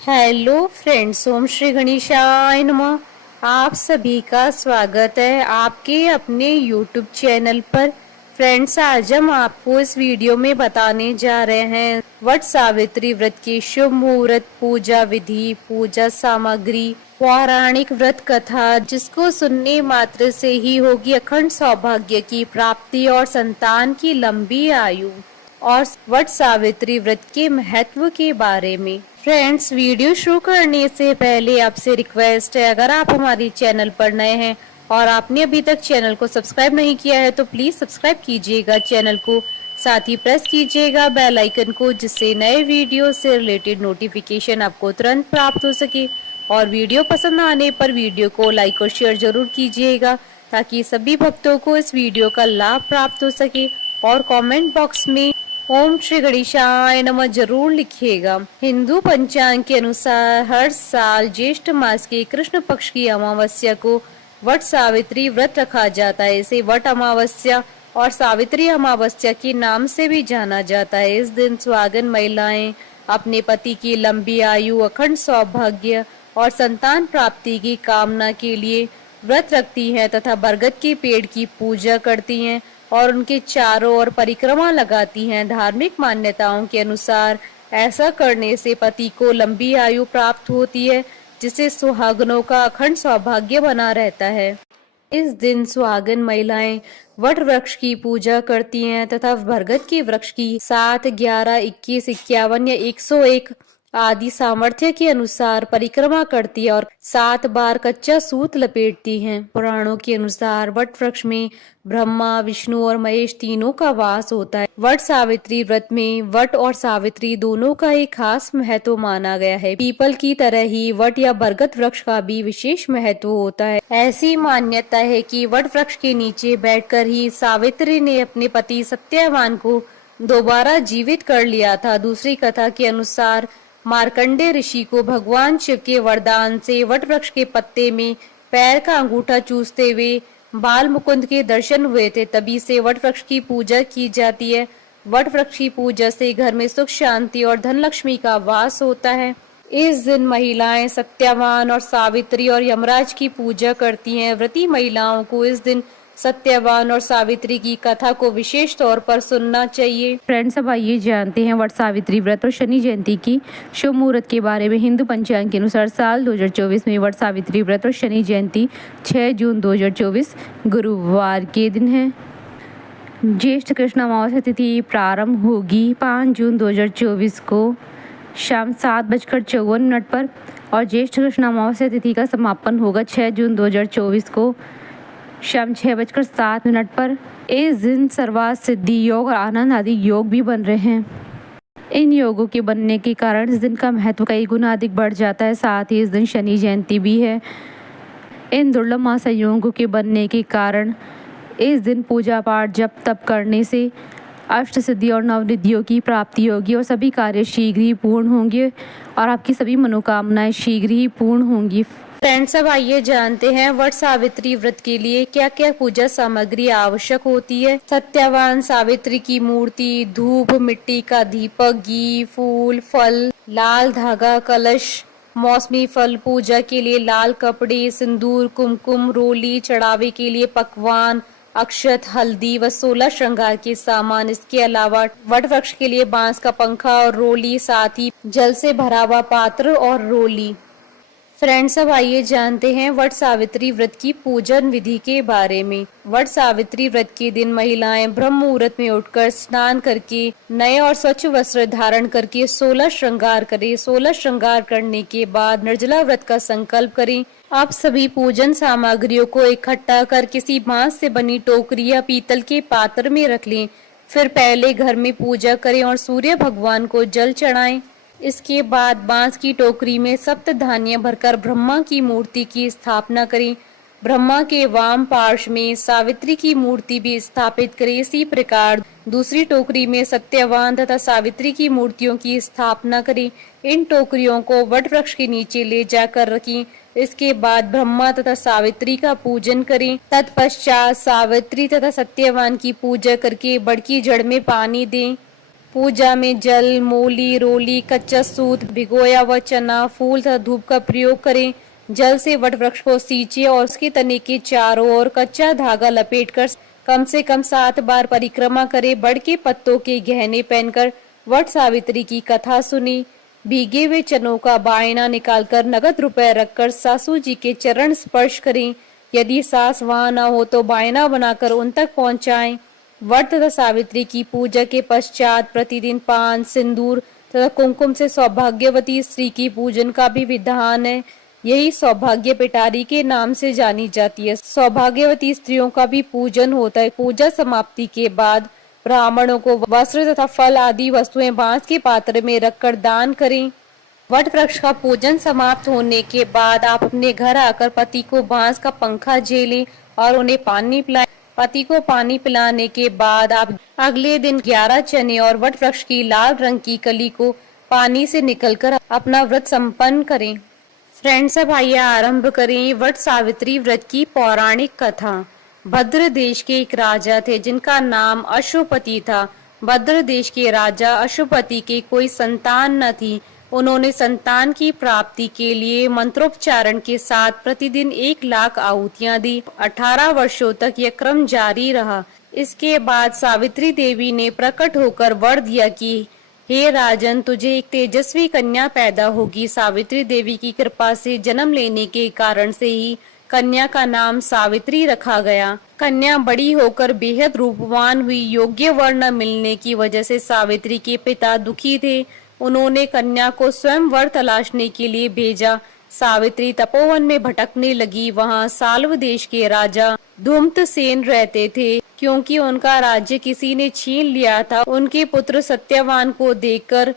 Hello friends, ओम श्री गणेशाय नमः। आप सभी का स्वागत है आपके अपने यूट्यूब चैनल पर। फ्रेंड्स, आज हम आपको इस वीडियो में बताने जा रहे हैं वट सावित्री व्रत की शुभ मुहूर्त, पूजा विधि, पूजा सामग्री, पौराणिक व्रत कथा, जिसको सुनने मात्र से ही होगी अखंड सौभाग्य की प्राप्ति और संतान की लंबी आयु, और वट सावित्री व्रत के महत्व के बारे में। फ्रेंड्स, वीडियो शुरू करने से पहले आपसे रिक्वेस्ट है, अगर आप हमारे चैनल पर नए हैं और आपने अभी तक चैनल को सब्सक्राइब नहीं किया है तो प्लीज सब्सक्राइब कीजिएगा चैनल को, साथ ही प्रेस कीजिएगा बेल आइकन को, जिससे नए वीडियो से रिलेटेड नोटिफिकेशन आपको तुरंत प्राप्त हो सके। और वीडियो पसंद आने पर वीडियो को लाइक और शेयर जरूर कीजिएगा, ताकि सभी भक्तों को इस वीडियो का लाभ प्राप्त हो सके। और कमेंट बॉक्स में ओम श्री गणेशाय नमः जरूर लिखिएगा। हिंदू पंचांग के अनुसार हर साल ज्येष्ठ मास के कृष्ण पक्ष की अमावस्या को वट सावित्री व्रत रखा जाता है। इसे वट अमावस्या और सावित्री अमावस्या के नाम से भी जाना जाता है। इस दिन सुहागन महिलाएं अपने पति की लंबी आयु, अखंड सौभाग्य और संतान प्राप्ति की कामना के लिए व्रत रखती हैं तथा बरगद के पेड़ की पूजा करती हैं और उनके चारों ओर परिक्रमा लगाती हैं। धार्मिक मान्यताओं के अनुसार ऐसा करने से पति को लंबी आयु प्राप्त होती है, जिससे सुहागनों का अखंड सौभाग्य बना रहता है। इस दिन सुहागन महिलाएं वट वृक्ष की पूजा करती हैं तथा बरगद के वृक्ष की 7, 11, 21, 51 या 101 आदि सामर्थ्य के अनुसार परिक्रमा करती है और 7 बार कच्चा सूत लपेटती हैं। पुराणों के अनुसार वट वृक्ष में ब्रह्मा, विष्णु और महेश तीनों का वास होता है। वट सावित्री व्रत में वट और सावित्री दोनों का एक खास महत्व माना गया है। पीपल की तरह ही वट या बरगद वृक्ष का भी विशेष महत्व होता है। ऐसी मान्यता है कि वट वृक्ष के नीचे बैठकर ही सावित्री ने अपने पति सत्यवान को दोबारा जीवित कर लिया था। दूसरी कथा के अनुसार मार्कंडेय ऋषि को भगवान शिव के वरदान से वट वृक्ष के पत्ते में पैर का अंगूठा चूसते हुए बाल मुकुंद के दर्शन हुए थे। तभी से वट वृक्ष की पूजा की जाती है। वट वृक्ष की पूजा से घर में सुख, शांति और धन लक्ष्मी का वास होता है। इस दिन महिलाएं सत्यवान और सावित्री और यमराज की पूजा करती हैं। व्रती महिलाओं को इस दिन सत्यवान और सावित्री की कथा को विशेष तौर पर सुनना चाहिए। फ्रेंड्स, अब आइए जानते हैं वट सावित्री व्रत और शनि जयंती की शुभ मुहूर्त के बारे में। हिंदू पंचांग के अनुसार साल 2024 में वट सावित्री व्रत और शनि जयंती 6 जून 2024 गुरुवार के दिन है। ज्येष्ठ कृष्ण अमावस्या तिथि प्रारंभ होगी 5 जून 2024 को शाम 7:54 पर और ज्येष्ठ कृष्ण अमावस्या तिथि का समापन होगा 6 जून 2024 को शाम 6:07 पर। इस दिन सर्वार्थ सिद्धि योग और आनंद आदि योग भी बन रहे हैं। इन योगों के बनने के कारण इस दिन का महत्व कई गुना अधिक बढ़ जाता है। साथ ही इस दिन शनि जयंती भी है। इन दुर्लभ महासंयोगों के बनने के कारण इस दिन पूजा पाठ जप तप करने से अष्ट सिद्धि और नवनिधियों की प्राप्ति होगी और सभी कार्य शीघ्र ही पूर्ण होंगे और आपकी सभी मनोकामनाएं शीघ्र ही पूर्ण होंगी। फ्रेंड्स, अब आइए जानते हैं वट सावित्री व्रत के लिए क्या क्या पूजा सामग्री आवश्यक होती है। सत्यवान सावित्री की मूर्ति, धूप, मिट्टी का दीपक, घी, फूल, फल, लाल धागा, कलश, मौसमी फल, पूजा के लिए लाल कपड़े, सिंदूर, कुमकुम, रोली, चढ़ावे के लिए पकवान, अक्षत, हल्दी व 16 श्रृंगार के सामान। इसके अलावा वट वृक्ष के लिए बांस का पंखा और रोली, साथ ही जल से भरा हुआ पात्र और रोली। फ्रेंड्स, अब आइए जानते हैं वट सावित्री व्रत की पूजन विधि के बारे में। वट सावित्री व्रत के दिन महिलाएं ब्रह्म मुहूर्त में उठकर स्नान करके नए और स्वच्छ वस्त्र धारण करके 16 श्रृंगार करें। 16 श्रृंगार करने के बाद निर्जला व्रत का संकल्प करें। आप सभी पूजन सामग्रियों को इकट्ठा कर किसी बांस से बनी टोकरी या पीतल के पात्र में रख लें। फिर पहले घर में पूजा करें और सूर्य भगवान को जल चढ़ाएं। इसके बाद बांस की टोकरी में सप्त धान्य भरकर ब्रह्मा की मूर्ति की स्थापना करें। ब्रह्मा के वाम पार्श्व में सावित्री की मूर्ति भी स्थापित करें। इसी प्रकार दूसरी टोकरी में सत्यवान तथा सावित्री की मूर्तियों की स्थापना करें। इन टोकरियों को वट वृक्ष के नीचे ले जाकर रखें। इसके बाद ब्रह्मा तथा सावित्री का पूजन करें। तत्पश्चात सावित्री तथा सत्यवान की पूजा करके बड़ की जड़ में पानी दें। पूजा में जल, मोली, रोली, कच्चा सूत, भिगोया हुआ चना, फूल तथा धूप का प्रयोग करें। जल से वट वृक्ष को सींचे और उसके तने के चारों ओर कच्चा धागा लपेटकर कम से कम 7 बार परिक्रमा करें। बड़ के पत्तों के गहने पहनकर वट सावित्री की कथा सुनी। भीगे हुए चनों का बायना निकालकर नगद रुपए रखकर सासू जी के चरण स्पर्श करें। यदि सास वहां न हो तो बायना बनाकर उन तक पहुंचाएं। वट तथा सावित्री की पूजा के पश्चात प्रतिदिन पान, सिंदूर तथा कुमकुम से सौभाग्यवती स्त्री की पूजन का भी विधान है। यही सौभाग्य पिटारी के नाम से जानी जाती है। सौभाग्यवती स्त्रियों का भी पूजन होता है। पूजा समाप्ति के बाद ब्राह्मणों को वस्त्र तथा फल आदि वस्तुएं बांस के पात्र में रखकर दान करें। वट वृक्ष का पूजन समाप्त होने के बाद आप अपने घर आकर पति को बांस का पंखा झेलें और उन्हें पानी पिलाएं। पति को पानी पिलाने के बाद आप अगले दिन 11 चने और वट वृक्ष की लाल रंग की कली को पानी से निकलकर अपना व्रत संपन्न करें। फ्रेंड्स, अब आइए आरंभ करें वट सावित्री व्रत की पौराणिक कथा। भद्र देश के एक राजा थे जिनका नाम अशुपति था। भद्र देश के राजा अशुपति के कोई संतान न थी। उन्होंने संतान की प्राप्ति के लिए मंत्रोच्चारण के साथ प्रतिदिन 1 लाख आहुतियां दी। 18 वर्षों तक यह क्रम जारी रहा। इसके बाद सावित्री देवी ने प्रकट होकर वर दिया कि हे राजन, तुझे एक तेजस्वी कन्या पैदा होगी। सावित्री देवी की कृपा से जन्म लेने के कारण से ही कन्या का नाम सावित्री रखा गया। कन्या बड़ी होकर बेहद रूपवान हुई। योग्य वर न मिलने की वजह से सावित्री के पिता दुखी थे। उन्होंने कन्या को स्वयं वर तलाशने के लिए भेजा। सावित्री तपोवन में भटकने लगी। वहां साल्व देश के राजा धूम्रसेन रहते थे। क्योंकि उनका राज्य किसी ने छीन लिया था, उनके पुत्र सत्यवान को देखकर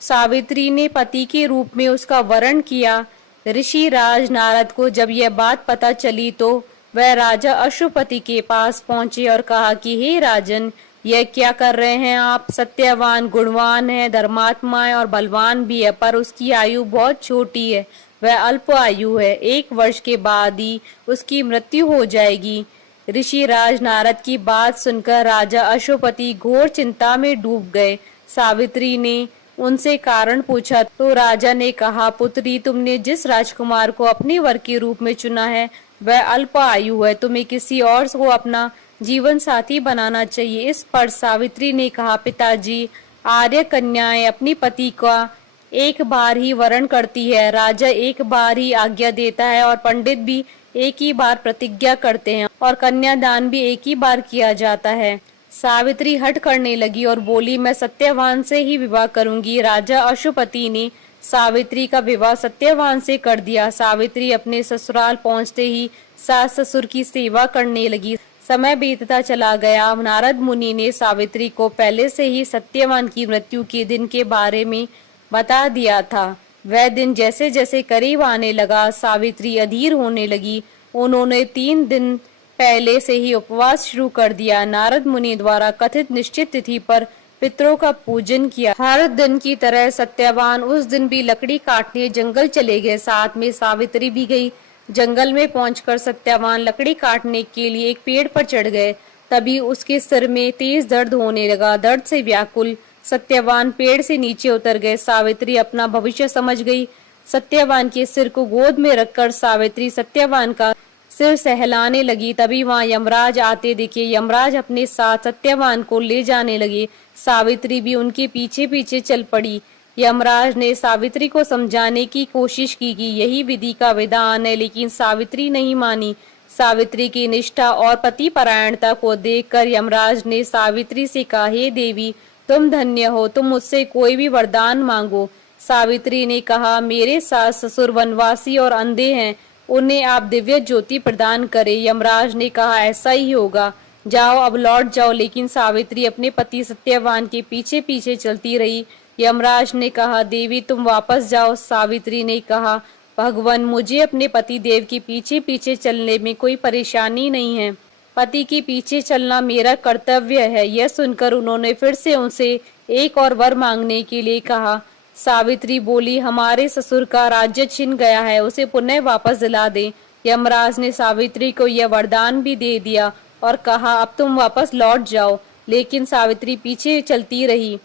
सावित्री ने पति के रूप में उसका वरण किया। ऋषि राज नारद को जब यह बात पता चली तो वह राजा अशुपति के पास पहुंचे और कहा कि हे राजन, यह क्या कर रहे हैं आप? सत्यवान गुणवान है, धर्मात्मा है और बलवान भी है, पर उसकी आयु बहुत छोटी है। वह अल्प आयु है। 1 वर्ष के बाद ही उसकी मृत्यु हो जाएगी। ऋषि राज नारद की बात सुनकर राजा अशुपति घोर चिंता में डूब गए। सावित्री ने उनसे कारण पूछा तो राजा ने कहा, पुत्री, तुमने जिस राजकुमार को अपने वर के रूप में चुना है वह अल्प आयु है। तुम्हें किसी और को अपना जीवन साथी बनाना चाहिए। इस पर सावित्री ने कहा, पिताजी, आर्य कन्याएं अपनी पति का एक बार ही वरण करती है। राजा एक बार ही आज्ञा देता है और पंडित भी एक ही बार प्रतिज्ञा करते हैं और कन्यादान भी एक ही बार किया जाता है। सावित्री हट करने लगी और बोली, मैं सत्यवान से ही विवाह करूंगी। राजा अशुपति ने सावित्री का विवाह सत्यवान से कर दिया। सावित्री अपने ससुराल पहुंचते ही सास ससुर की सेवा करने लगी। समय बीतता चला गया। नारद मुनि ने सावित्री को पहले से ही सत्यवान की मृत्यु के दिन के बारे में बता दिया था। वह दिन जैसे जैसे करीब आने लगा, सावित्री अधीर होने लगी। उन्होंने 3 दिन पहले से ही उपवास शुरू कर दिया। नारद मुनि द्वारा कथित निश्चित तिथि पर पितरों का पूजन किया। हर दिन की तरह सत्यवान उस दिन भी लकड़ी काटने जंगल चले गए। साथ में सावित्री भी गई। जंगल में पहुंचकर सत्यवान लकड़ी काटने के लिए एक पेड़ पर चढ़ गए। तभी उसके सिर में तेज दर्द होने लगा। दर्द से व्याकुल सत्यवान पेड़ से नीचे उतर गए। सावित्री अपना भविष्य समझ गई। सत्यवान के सिर को गोद में रखकर सावित्री सत्यवान का सिर सहलाने लगी। तभी वहां यमराज आते दिखे। यमराज अपने साथ सत्यवान को ले जाने लगे। सावित्री भी उनके पीछे पीछे चल पड़ी। यमराज ने सावित्री को समझाने की कोशिश की कि यही विधि का विधान है, लेकिन सावित्री नहीं मानी। सावित्री की निष्ठा और पति परायणता को देखकर यमराज ने सावित्री से कहा, हे देवी, तुम धन्य हो, तुम मुझसे कोई भी वरदान मांगो। सावित्री ने कहा, मेरे सास ससुर वनवासी और अंधे हैं, उन्हें आप दिव्य ज्योति प्रदान करें। यमराज ने कहा, ऐसा ही होगा, जाओ अब लौट जाओ। लेकिन सावित्री अपने पति सत्यवान के पीछे पीछे चलती रही। यमराज ने कहा, देवी तुम वापस जाओ। सावित्री ने कहा, भगवान, मुझे अपने पति देव के पीछे पीछे चलने में कोई परेशानी नहीं है। पति के पीछे चलना मेरा कर्तव्य है। यह सुनकर उन्होंने फिर से उनसे एक और वर मांगने के लिए कहा। सावित्री बोली, हमारे ससुर का राज्य छिन गया है, उसे पुनः वापस दिला दें। यमराज ने सावित्री को यह वरदान भी दे दिया और कहा, अब तुम वापस लौट जाओ। लेकिन सावित्री पीछे चलती रही।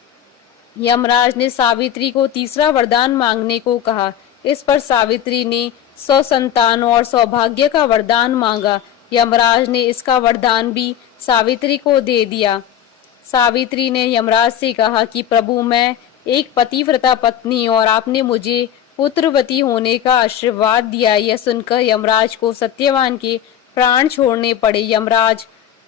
यमराज ने सावित्री को तीसरा वरदान मांगने को कहा। इस पर सावित्री ने 100 संतानों और सौभाग्य का वरदान मांगा। यमराज ने इसका वरदान भी सावित्री को दे दिया। सावित्री ने यमराज से कहा कि प्रभु, मैं एक पतिव्रता पत्नी और आपने मुझे पुत्रवती होने का आशीर्वाद दिया। यह सुनकर यमराज को सत्यवान के प्राण छोड़ने पड़े। यमराज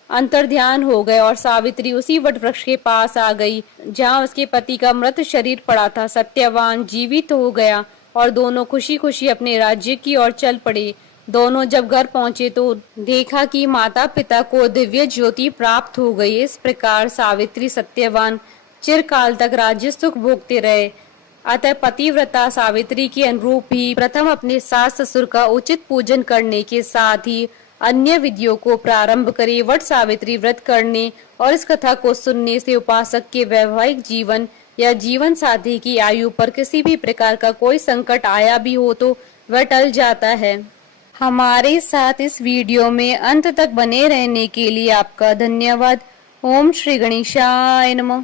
अंतर्ध्यान हो गए और सावित्री उसी वट वृक्ष के पास आ गई जहाँ उसके पति का मृत शरीर पड़ा था। सत्यवान जीवित हो गया और दोनों खुशी खुशी अपने राज्य की ओर चल पड़े। दोनों जब घर पहुंचे तो देखा कि माता पिता को दिव्य ज्योति प्राप्त हो गई। इस प्रकार सावित्री सत्यवान चिरकाल तक राज्य सुख भोगते रहे। अतः पतिव्रता सावित्री के अनुरूप ही प्रथम अपने सास ससुर का उचित पूजन करने के साथ ही अन्य विधियों को प्रारंभ करे। वट सावित्री व्रत करने और इस कथा को सुनने से उपासक के वैवाहिक जीवन या जीवन साथी की आयु पर किसी भी प्रकार का कोई संकट आया भी हो तो वह टल जाता है। हमारे साथ इस वीडियो में अंत तक बने रहने के लिए आपका धन्यवाद। ओम श्री गणेशाय नमः।